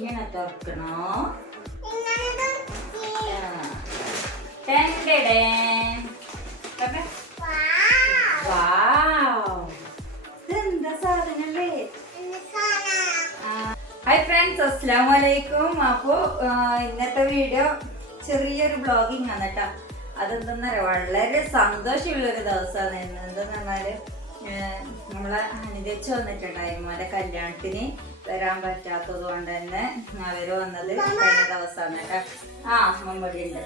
ഇങ്ങനെ തുറക്കണോ? ഇതെന്താ സാധനല്ലേ? ഹായ് ഫ്രണ്ട്സ്, അസ്സലാമു അലൈക്കും. അപ്പോൾ ഇന്നത്തെ വീഡിയോ ചെറിയൊരു ബ്ലോഗിങ് ആണ് കേട്ടോ. അതെന്തെന്നറിയാം, വളരെ സന്തോഷമുള്ളൊരു ദിവസമാണ് ഇന്ന്. എന്തെന്ന് പറഞ്ഞാല് നമ്മളെ അനുജച്ച് വന്നിട്ടുണ്ടായിരുന്നു. അവരെ കല്യാണത്തിന് വരാൻ പറ്റാത്തത് കൊണ്ട് തന്നെ അവര് വന്നത് കഴിഞ്ഞ ദിവസമാണ് കേട്ടോ. മമ്മടി ഉണ്ട്.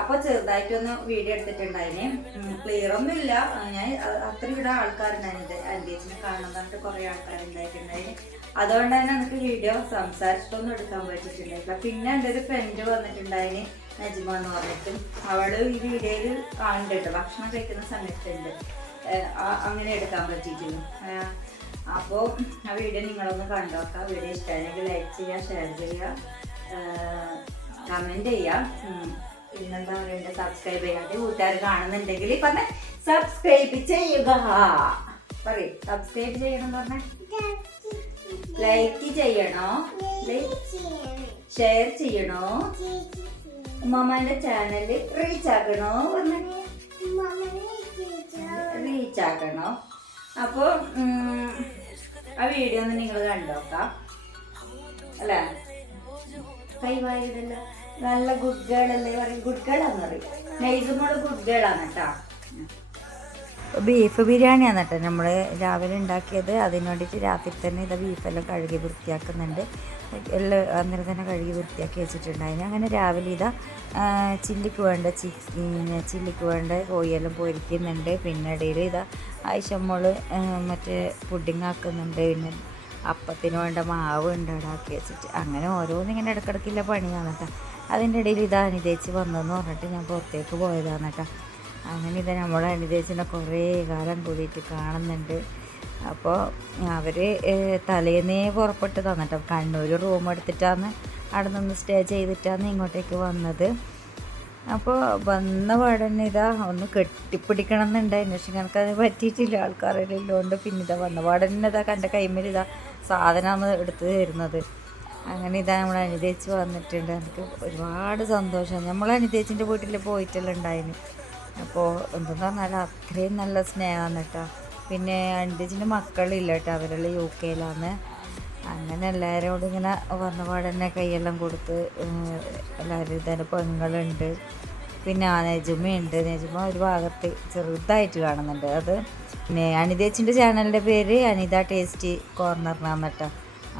അപ്പോൾ ചെറുതായിട്ടൊന്ന് വീഡിയോ എടുത്തിട്ടുണ്ടായിന്. ക്ലിയർ ഒന്നും ഇല്ല. ഞാൻ അത്ര ഇവിടെ ആൾക്കാരുണ്ടായിരുന്നത് അനുജച്ചിനെ കാണാൻ പറഞ്ഞിട്ട് കുറേ ആൾക്കാരുണ്ടായിട്ടുണ്ടായിന്. അതുകൊണ്ട് തന്നെ എനിക്ക് വീഡിയോ സംസാരിച്ചിട്ടൊന്നും എടുക്കാൻ പറ്റിയിട്ടുണ്ടായില്ല. പിന്നെ എൻ്റെ ഒരു ഫ്രണ്ട് വന്നിട്ടുണ്ടായിന്, നജ്മ എന്ന് പറഞ്ഞിട്ട്. അവള് ഈ വീഡിയോയിൽ കാണുന്നുണ്ട്, ഭക്ഷണം കഴിക്കുന്ന സമയത്തുണ്ട്. അങ്ങനെ എടുക്കാൻ പറ്റിയിട്ടില്ല. അപ്പോൾ ആ വീഡിയോ നിങ്ങളൊന്ന് കണ്ടുനോക്കാം. വീഡിയോ ഇഷ്ടമാണെങ്കിൽ ലൈക്ക് ചെയ്യുക, ഷെയർ ചെയ്യുക, കമൻറ്റ് ചെയ്യുക. പിന്നെന്താ പറയുക, സബ്സ്ക്രൈബ് ചെയ്യാതെ കൂട്ടുകാർ കാണുന്നുണ്ടെങ്കിൽ പറഞ്ഞ സബ്സ്ക്രൈബ് ചെയ്യുക. പറയും സബ്സ്ക്രൈബ് ചെയ്യണം പറഞ്ഞ, ലൈക്ക് ചെയ്യണോ, ഷെയർ ചെയ്യണോ, ഉമ്മാന്റെ ചാനല് റീച്ച് ആക്കണോ, റീച്ച് ആക്കണോ. അപ്പോൾ ആ വീഡിയോ ഒന്ന് നിങ്ങൾ കണ്ടോക്കാം അല്ലേ? കൈവായതല്ല, നല്ല ഗുഡ് ഗേൾ അല്ലേ പറയും. ഗുഡ് ഗേൾ ആണെന്ന് പറയും. നൈസുമോള് ഗുഡ് ഗേൾ ആണ് കേട്ടോ. ബീഫ് ബിരിയാണിയാണ് കേട്ടോ നമ്മൾ രാവിലെ ഉണ്ടാക്കിയത്. അതിന് വേണ്ടിയിട്ട് രാത്രി തന്നെ ഇത് ബീഫെല്ലാം കഴുകി വൃത്തിയാക്കുന്നുണ്ട്. എല്ലാം അന്നേരം തന്നെ കഴുകി വൃത്തിയാക്കി വെച്ചിട്ടുണ്ടായിരുന്നു. അങ്ങനെ രാവിലെ ഇതാ ചില്ലിക്ക് വേണ്ട കോഴിയെല്ലാം പൊരിക്കുന്നുണ്ട്. പിന്നെ ഇടയിൽ ഇതാ ആയിഷമ്മോള് മറ്റേ പുഡിങ് ആക്കുന്നുണ്ട്. പിന്നെ അപ്പത്തിന് വേണ്ട മാവ് ഉണ്ടാക്കി വെച്ചിട്ട് അങ്ങനെ ഓരോന്നിങ്ങനെ ഇടക്കിടക്കില്ല പണിയാണ് കേട്ടോ. അതിൻ്റെ ഇടയിൽ ഇതാ അനുജേച്ചി വന്നെന്ന് പറഞ്ഞിട്ട് ഞാൻ പുറത്തേക്ക് പോയതാണ് കേട്ടോ. അങ്ങനെ ഇതാ നമ്മളെ അനുജേച്ചിനെ കുറേ കാലം കൂടിയിട്ട് കാണുന്നുണ്ട്. അപ്പോൾ അവർ തലേന്നേ പുറപ്പെട്ടതാണ് കേട്ടോ. കണ്ണൂർ റൂം എടുത്തിട്ടാണ് അവിടെ നിന്ന് സ്റ്റേ ചെയ്തിട്ടാണ് ഇങ്ങോട്ടേക്ക് വന്നത്. അപ്പോൾ വന്ന പാടന്നെ ഇതാ ഒന്ന് കെട്ടിപ്പിടിക്കണം എന്നുണ്ടായിരുന്നു. പക്ഷെ എനിക്കത് പറ്റിയിട്ടില്ല, ആൾക്കാരെല്ലാം. പിന്നെ ഇതാ വന്ന പാടന്നെ ഇതാ എൻ്റെ കൈമേൽ ഇതാ സാധനമാണ് എടുത്ത് തരുന്നത്. അങ്ങനെ ഇതാ നമ്മൾ അനുജേച്ചി വന്നിട്ടുണ്ട്. എനിക്ക് ഒരുപാട് സന്തോഷം. നമ്മൾ അനുജേച്ചിൻ്റെ വീട്ടിൽ പോയിട്ടെല്ലാം ഉണ്ടായിരുന്നു. അപ്പോൾ എന്തെന്ന് പറഞ്ഞാൽ അത്രയും നല്ല സ്നേഹമാണ് കേട്ടോ. പിന്നെ അനുജേച്ചിൻ്റെ മക്കളില്ല കേട്ടോ, അവരെല്ലാം UK-ലാണ്. അങ്ങനെ എല്ലാവരോടും ഇങ്ങനെ വന്ന പാടന്നെ കൈയെല്ലാം കൊടുത്ത് എല്ലാവരും ഇതന്നെ പെങ്ങളുണ്ട്. പിന്നെ നെജുമയുണ്ട്. നെജുമ ഒരു ഭാഗത്ത് ചെറുതായിട്ട് കാണുന്നുണ്ട്. അത് പിന്നെ അനിതേച്ചിൻ്റെ ചാനലിൻ്റെ പേര് അനിത ടേസ്റ്റി കോർണറിനാണ് കേട്ടോ.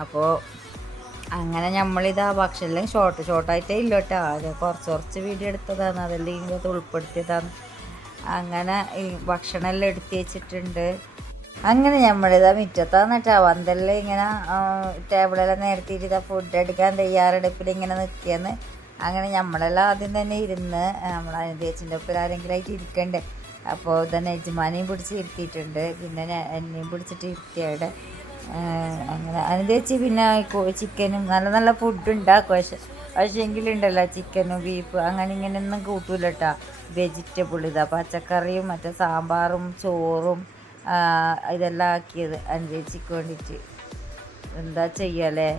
അപ്പോൾ അങ്ങനെ നമ്മളിതാ ഭക്ഷണമെല്ലാം ഷോർട്ടായിട്ടേ ഇല്ല കേട്ടോ. അത് കുറച്ച് വീഡിയോ എടുത്തതാണ്, അതെല്ലാം ഇതിനകത്ത് ഉൾപ്പെടുത്തിയതാണ്. അങ്ങനെ ഈ ഭക്ഷണമെല്ലാം എടുത്ത് വെച്ചിട്ടുണ്ട്. അങ്ങനെ നമ്മളിതാ മുറ്റത്താണ് കേട്ടോ. വന്തെല്ലാം ഇങ്ങനെ ടേബിളെല്ലാം നിരത്തിയിട്ട് ഇതാ ഫുഡ് എടുക്കാൻ തയ്യാറെടുപ്പിൽ ഇങ്ങനെ നിൽക്കുകയെന്ന്. അങ്ങനെ നമ്മളെല്ലാം ആദ്യം തന്നെ ഇരുന്ന് നമ്മൾ അനുജേച്ചിൻ്റെ ഒപ്പം ആരെങ്കിലും ആയിട്ട് ഇരിക്കണ്ടേ. അപ്പോൾ ഇതന്നെ യജമാനെയും പിടിച്ച് ഇരുത്തിയിട്ടുണ്ട്. പിന്നെ എന്നെയും പിടിച്ചിട്ട് ഇരുത്തിയവിടെ. അങ്ങനെ അനുജേച്ചി പിന്നെ ചിക്കനും നല്ല നല്ല ഫുഡ് ഉണ്ടാക്കും. പക്ഷേ എങ്കിലുണ്ടല്ലോ ചിക്കനും ബീഫ് അങ്ങനെ ഇങ്ങനെയൊന്നും കൂട്ടൂല കേട്ടോ. വെജിറ്റബിൾ ഇതാ പച്ചക്കറിയും മറ്റേ സാമ്പാറും ചോറും ഇതെല്ലാം ആക്കിയത് അനുജേച്ചിക്ക് വേണ്ടിയിട്ട്. എന്താ ചെയ്യല്ലേ,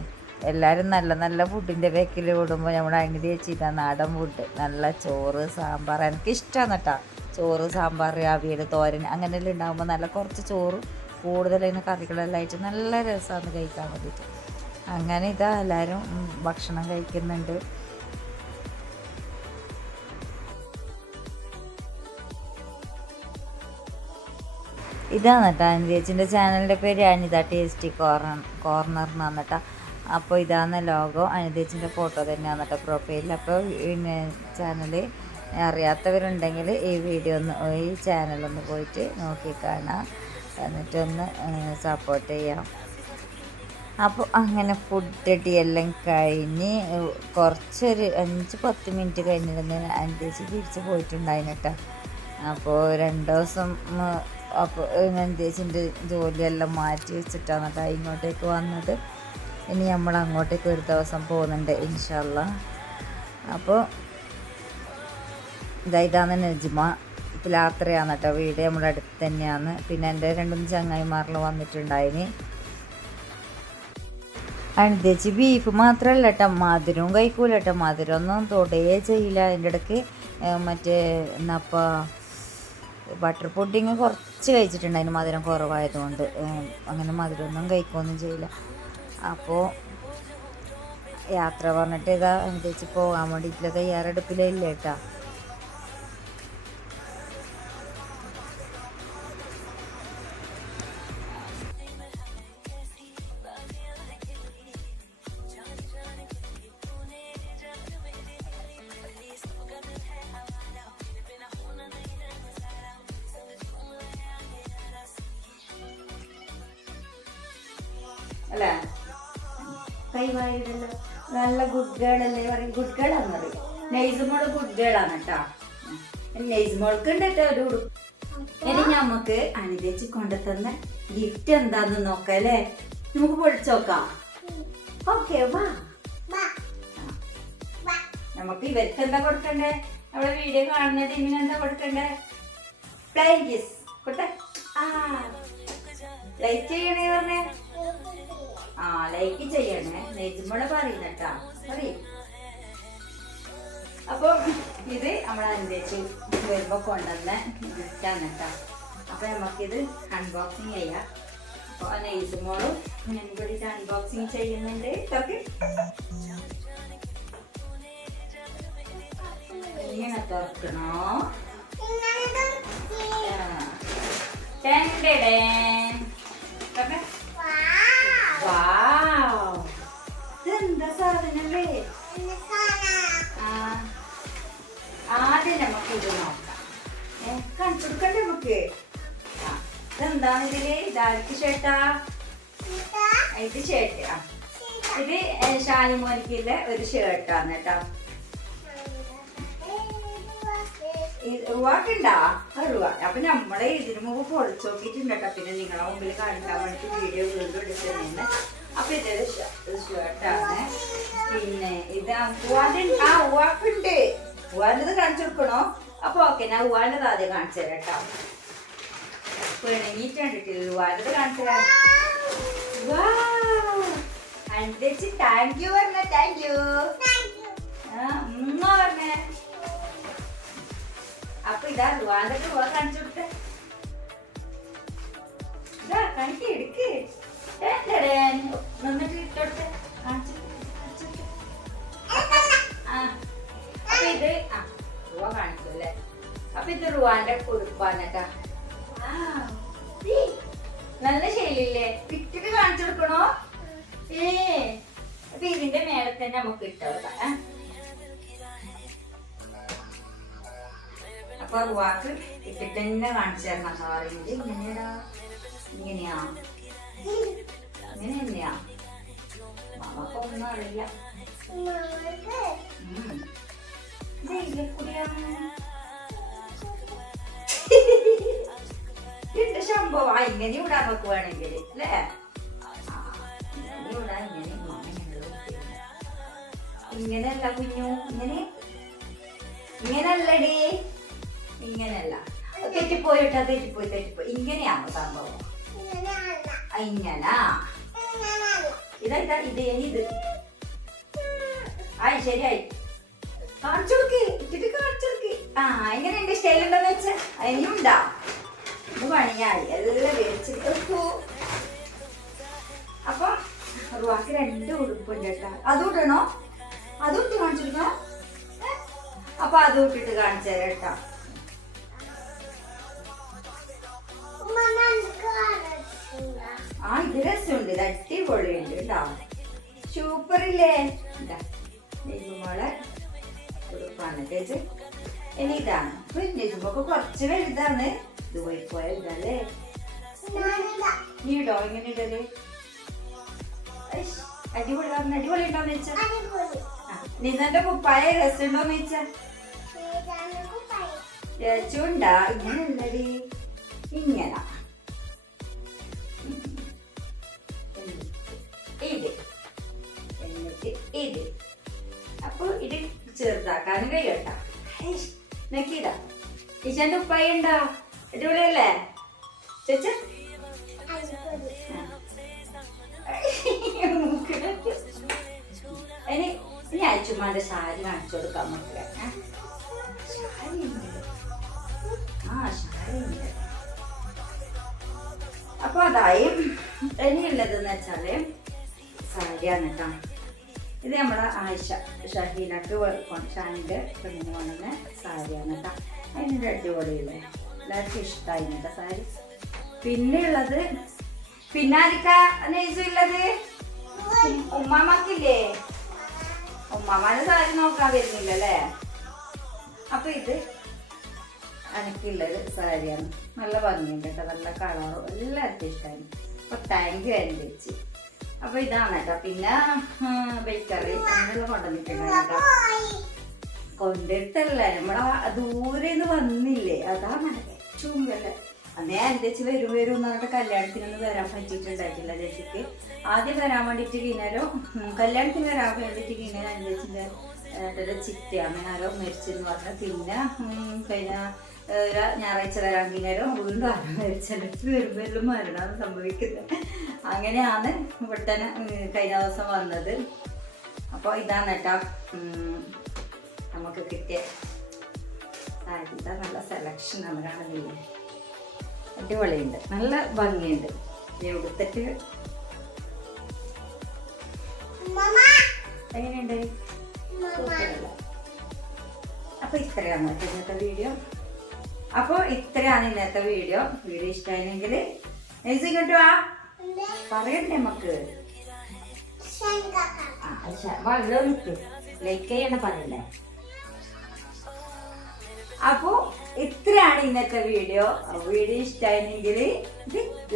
എല്ലാവരും നല്ല നല്ല ഫുഡിൻ്റെ വേക്കിൽ വിടുമ്പോൾ നമ്മുടെ അനുജേച്ചി ഇതാ നാടൻ ഫുഡ്, നല്ല ചോറ് സാമ്പാർ. എനിക്കിഷ്ടമാണ് കേട്ടോ ചോറ് സാമ്പാർ അവിയൽ തോരൻ അങ്ങനെയെല്ലാം ഉണ്ടാകുമ്പോൾ നല്ല കുറച്ച് ചോറ് കൂടുതലതിന് കറികളെല്ലാം ആയിട്ട് നല്ല രസമാണ് കഴിക്കാൻ വേണ്ടിയിട്ട്. അങ്ങനെ ഇതാ എല്ലാവരും ഭക്ഷണം കഴിക്കുന്നുണ്ട്. ഇതാണ് കേട്ടോ അനുജേച്ചിൻ്റെ ചാനലിൻ്റെ പേര് അനിത ടേസ്റ്റി കോർണർ എന്നാണ് കേട്ടോ. അപ്പോൾ ഇതാണ് ലോഗോ. അനുജേച്ചിൻ്റെ ഫോട്ടോ തന്നെയാണ് കേട്ടോ പ്രൊഫൈലിൽ. അപ്പോൾ പിന്നെ ചാനൽ അറിയാത്തവരുണ്ടെങ്കിൽ ഈ ചാനലൊന്ന് പോയിട്ട് നോക്കി കാണാം, എന്നിട്ടൊന്ന് സപ്പോർട്ട് ചെയ്യാം. അപ്പോൾ അങ്ങനെ ഫുഡ് അടി എല്ലാം കഴിഞ്ഞ് കുറച്ചൊരു 5-10 മിനിറ്റ് കഴിഞ്ഞിരുന്ന് അനുജേച്ചി തിരിച്ച് പോയിട്ടുണ്ടായിരുന്നു കേട്ടോ. അപ്പോൾ 2 ദിവസം അപ്പോൾ അനുജേച്ചിൻ്റെ ജോലിയെല്ലാം മാറ്റി വെച്ചിട്ടാണ് കേട്ടോ ഇങ്ങോട്ടേക്ക് വന്നത്. ഇനി നമ്മൾ അങ്ങോട്ടേക്ക് ഒരു ദിവസം പോകുന്നുണ്ട് ഇൻഷാ അല്ലാ. അപ്പോൾ ഇതാണ് നജ്മ പിലാത്രയാണ് കേട്ടോ. വീട് നമ്മുടെ അടുത്ത് തന്നെയാണ്. പിന്നെ എൻ്റെ 2-3 ചങ്ങായിമാരിൽ വന്നിട്ടുണ്ടായിന്. അനുദേച്ചി ബീഫ് മാത്രമല്ല കേട്ടോ, മധുരവും കഴിക്കൂല കേട്ടോ. മധുരം ഒന്നും തൊടേ ചെയ്യില്ല. അതിൻ്റെ ഇടയ്ക്ക് മറ്റേ എന്നപ്പോൾ ബട്ടർ പുഡിങ് കുറച്ച് കഴിച്ചിട്ടുണ്ട്, അതിന് മധുരം കുറവായതുകൊണ്ട്. അങ്ങനെ മധുരമൊന്നും കഴിക്കുകയൊന്നും ചെയ്യില്ല. അപ്പോൾ യാത്ര പറഞ്ഞിട്ട് ഇതാ അനുദേച്ചി പോകാൻ വേണ്ടിയിട്ടുള്ള തയ്യാറെടുപ്പിലില്ല കേട്ടോ. അല്ലേ കൈവായിടല്ലോ, നല്ല ഗുഡ് ഗേൾ അല്ലേ പറയും. ഗുഡ് ഗേൾ ആണെന്ന് പറയും. നെയ്സുമോള് ഗുഡ് ഗേൾ ആണ് കേട്ടോ. നെയ്സുമോൾക്ക് ഉണ്ട് കേട്ടോ ഒരു ഉടുപ്പ്. ഇനി നമുക്ക് അനുദേച്ചി കൊണ്ടുതന്ന ഗിഫ്റ്റ് എന്താന്ന് നോക്കാം അല്ലേ? നമുക്ക് പൊളിച്ചോക്കാം. ഓക്കെ വാ. നമുക്ക് ഇവർക്ക് എന്താ കൊടുക്കണ്ടേ? നമ്മളെ വീഡിയോ കാണുന്നത് ഇങ്ങനെ എന്താ കൊടുക്കണ്ടേ? പ്ലെയിൻ കിസ് കൊടുത്തേ. ലൈക്ക് ചെയ്യണേ പറഞ്ഞേ. ലൈക്ക് ചെയ്യണേ. നെയ്സുമോള് പറയുന്നട്ടാ പറയും. അപ്പൊ ഇത് നമ്മളെ അനുദേച്ചി വരുമ്പോ കൊണ്ടുവന്ന ഗിഫ്റ്റാണ് കേട്ടോ. അപ്പൊ നമുക്കിത് അൺബോക്സിങ് ചെയ്യാം. അപ്പൊ നെയ്സുമോളും കൂടി അൺബോക്സിങ് ചെയ്യുന്നുണ്ട്. ഇങ്ങനെ തുറക്കണോ? ഇതെന്താ സാധനല്ലേ? ആദ്യം നമുക്ക് ഇത് നോക്കാം. കാണിച്ചു കൊടുക്കണ്ടേ നമുക്ക്? ഇതെന്താണ് ഇതില്? ഇതാർക്ക് ഷർട്ടാ? ഇത് ഷർട്ട്. ഇത് ഷാനിമോനിക്കുള്ള ഒരു ഷർട്ടാണ് കേട്ടോ. റുവാക്കുണ്ടാ? റുവാ. അപ്പൊ നമ്മളെ ഇതിനു മുമ്പ് പൊളിച്ചു നോക്കിയിട്ടുണ്ട് കേട്ടോ. പിന്നെ നിങ്ങളെ മുമ്പിൽ കാണിക്കാൻ വേണ്ടിട്ട് വീഡിയോ വീണ്ടും എടുക്കുന്നതാണ്. അപ്പൊ ഇതൊരു ഷർട്ടാണ്. പിന്നെ ഇത് ഉവാക്കുണ്ട്. ഉവാൻ്റെത് കാണിച്ചു കൊടുക്കണോ? അപ്പൊ ഓക്കെ, ഞാൻ ഉവാൻ്റെത് ആദ്യം കാണിച്ചു തരാം കേട്ടോ. പിണങ്ങിട്ട് കണ്ടിട്ടില്ല. ഉവാൻ്റെത് കാണിച്ചു തരാം. അനുദേച്ചി താങ്ക് യു പറഞ്ഞ. താങ്ക് യു പറഞ്ഞേ. അപ്പൊ ഇതാ റുവാന്റെ റുവ കാണിച്ചു കൊടുത്തേ. ഇതാ കാണിക്ക്, എടുക്ക്. നന്നിട്ട് ഇട്ടോടുത്തെ കാണിച്ചു. അപ്പൊ ഇത് റുവ കാണിച്ചു അല്ലേ? അപ്പൊ ഇത് റുവാന്റെ ഉടുപ്പാണ് കേട്ടാ. നല്ല ശൈലില്ലേ? ഇട്ടിട്ട് കാണിച്ചു കൊടുക്കണോ? അപ്പൊ ഇതിന്റെ മേലെ തന്നെ നമുക്ക് ഇട്ടോക്കാം. അപ്പൊ റുവാക്ക് ഇട്ടിട്ട് തന്നെ കാണിച്ചു തരണം എന്ന് പറയുന്നത്. ഇങ്ങനെയാ ഇങ്ങനെയാ ഇങ്ങനെ തന്നെയാ. മാമക്ക് ഒന്നും അറിയില്ല. എന്റെ സംഭവം ഇങ്ങനെ ഇടാൻ നമുക്ക് വേണമെങ്കിൽ അല്ലേ? ഇങ്ങനെ ഇടാൻ ഇങ്ങനെയല്ല കുഞ്ഞു, ഇങ്ങനല്ലടി, ഇങ്ങനെയല്ല. തെറ്റിപ്പോയിട്ടാ, തെറ്റിപ്പോയി. ഇങ്ങനെയാണ് സംഭവം. ഇങ്ങനാ ഇതാ ഇത് ആയി ശരിയായി. കാണിച്ചു കൊടുക്ക്, ഇട്ടിട്ട് കാണിച്ചു കൊടുക്ക്. എങ്ങനെ എന്റെ സ്റ്റൈലുണ്ടെന്ന് വെച്ചാ ഇനിയുണ്ടാ. ഇത് പണിയായി എല്ലാം വേടിച്ചെടുത്തു. അപ്പൊ റുവാക്ക് 2 ഉടുപ്പുണ്ട് കേട്ടാ. അതും ഇടണോ? അതും ഇട്ട് കാണിച്ചിരുന്നോ? അപ്പൊ അതും ഇട്ടിട്ട് കാണിച്ചു തരാം കേട്ടാ. ഇത് രസമുണ്ട്. ഇത് അടിപൊളിയുണ്ട് കേട്ടോ. സൂപ്പറില്ലേ? നെയ്തുമോളെ ഉടുപ്പാണ് ചേച്ചി. ഇനി ഇതാണ്. അപ്പൊ നെയ്തുമൊക്കെ കുറച്ച് വലുതാണ്. ഇത് പോയിപ്പോയ ഇതല്ലേ? നീ ഇടോ? ഇങ്ങനെ ഇടല് അടിപൊളി. അടിപൊളി ഉണ്ടോന്ന് വെച്ചാ നിന്നെ കുപ്പായ രസമുണ്ടോന്ന് വെച്ചാ രസമുണ്ടാ? ഇങ്ങനല്ലടി, ഇങ്ങനെ ഇത് എന്നിട്ട് ഇത്. അപ്പൊ ഇത് ചെറുതാക്കാനും കഴിയട്ടാ. നോക്കിയതാ ഈശാന്റെ ഉപ്പായി ഉണ്ടോ? അടിപൊളിയല്ലേ ചേച്ച? വല്യമ്മന്റെ സാരി കാണിച്ചു കൊടുക്കാൻ മക്കളെ. സാരി ഉണ്ട്, സാരി ഉണ്ട്. അപ്പൊ അതായി. ഇനിയുള്ളതെന്ന് വെച്ചാല് സാരിയാണ് കേട്ടോ. ഇത് നമ്മളെ ആയിഷ ഷഹീലക്ക് ഷാനിന്റെ പെണ്ണിന് കൊണ്ടുവന്ന സാരിയാണ് കേട്ടോ. അതിനൊരു അടിപൊളിയില്ലേ, എല്ലാവർക്കും ഇഷ്ടമായി കേട്ടോ സാരി. പിന്നെ ഉള്ളത് പിന്നാരിക്കാ ഉള്ളത് ഉമ്മാമ്മക്കില്ലേ, ഉമ്മാമാന്റെ സാരി നോക്കാൻ വരുന്നില്ലല്ലേ. അപ്പൊ ഇത് എനിക്കുള്ളത് സാരിയാണ്. നല്ല ഭംഗിയുണ്ട് കേട്ടോ, നല്ല കളറും എല്ലാവർക്കും ഇഷ്ടമായി. അപ്പൊ താങ്ക് യു എൻ്റെ ചേച്ചി. അപ്പൊ ഇതാണ് കേട്ടോ. പിന്നെ ബേക്കറി അങ്ങനെയുള്ള കൊണ്ടുവന്നിട്ടുണ്ട് കേട്ടോ. കൊണ്ടിട്ടല്ലേ നമ്മളെ ദൂരെന്ന് വന്നില്ലേ, അതാണ് ഏറ്റവും വില. അന്നേ എൻ്റെ ചേച്ചി വരും എന്ന് പറഞ്ഞിട്ട് കല്യാണത്തിനൊന്നും വരാൻ പറ്റിയിട്ടുണ്ടായിട്ടില്ല ചേച്ചിക്ക്. ആദ്യം വരാൻ വേണ്ടിയിട്ട് കിണരോ കല്യാണത്തിന് വരാൻ വേണ്ടിയിട്ട് കിണര എൻ്റെ ചേച്ചിൻ്റെ ചിത്ത അങ്ങനെ ആരോ മരിച്ചെന്ന് പറഞ്ഞു. പിന്നെ കഴിഞ്ഞ ഞായറാഴ്ച വരാൻ കിണരോ വീണ്ടും ആരോ മരിച്ചെടുത്ത് വരുമ്പോഴും മരണമാണ് സംഭവിക്കുന്നത്. അങ്ങനെയാണ് പെട്ടെന്ന് കഴിഞ്ഞ ദിവസം വന്നത്. അപ്പോൾ ഇതാണ് കേട്ടോ നമുക്ക് കിട്ടിയ സാരി. ഇതാ നല്ല സെലക്ഷനാണ് കാണുന്നില്ലേ, അടിപൊളിയുണ്ട്, നല്ല ഭംഗിയുണ്ട്. എടുത്തിട്ട് എങ്ങനെയുണ്ട്, സൂപ്പറല്ല. അപ്പൊ ഇത്രയാണ് ഇന്നത്തെ വീഡിയോ. അപ്പോൾ ഇത്രയാണ് ഇന്നത്തെ വീഡിയോ. വീഡിയോ ഇഷ്ടമായെങ്കിൽ ഇങ്ങോട്ട് വാ പറയണ്ടേ നമുക്ക്. വെള്ളം ലൈക്ക് ചെയ്യണ പറയണ്ടേ. അപ്പോ ഇത്രയാണ് ഇന്നത്തെ വീഡിയോ. വീഡിയോ ഇഷ്ടമായെങ്കിൽ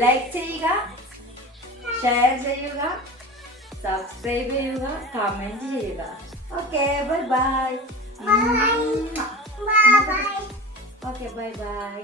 ലൈക്ക് ചെയ്യുക, ഷെയർ ചെയ്യുക, സബ്സ്ക്രൈബ് ചെയ്യുക, കമന്റ് ചെയ്യുക. Okay, bye bye. Okay, bye bye.